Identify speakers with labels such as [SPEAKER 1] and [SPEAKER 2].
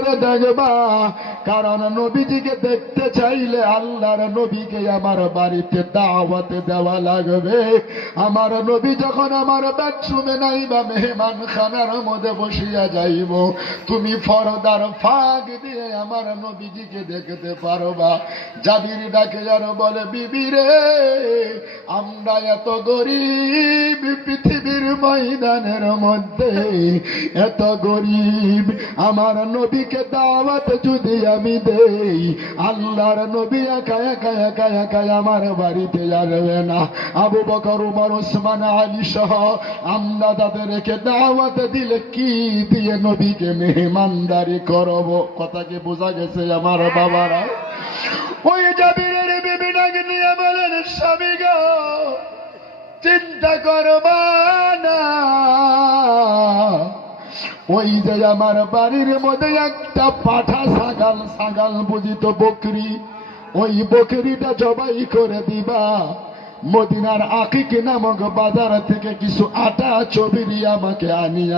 [SPEAKER 1] করে দেখবা। কারণ নবীজিকে দেখতে চাইলে আল্লাহর নবীকে আমার বাড়িতে দাওয়াতে দেওয়া লাগবে। আমার নবী যখন আমার বেডরুমে নাই বা মেহমান খানার মধ্যে বসিয়া যাইব, তুমি ফরদার ফাঁক দিয়ে আমার নবীজিকে দেখতে পারবা। জাবির ডাকে আর বলে, বিবি রে, আমরা এত গরিব, পৃথিবীর ময়দানের মধ্যে এত গরিব, আমার নবীকে দাওয়াত যদি আমি দেই, আল্লাহর নবী একা একা একা একা আমার বাড়িতে আসবে না। আবু বকর, উমর ওসমান আলী সহ আমরা তাদেরকে দাওয়াত দিলে কি দিয়ে নবীকে মেহমানদারি করব? কথাকে বোঝা গেছে আমার বাবারা? ওই জাবিরের চিন্তা করবা না ওই যে আমার বাড়ির মধ্যে একটা পাঠা সাগাল সাগাল বুঝিত বকরি। ওই বকরিটা জবাই করে দিবা। মদিনার আকিক নামক বাজার থেকে কিছু আটা, চবিরি আমাকে আনিয়া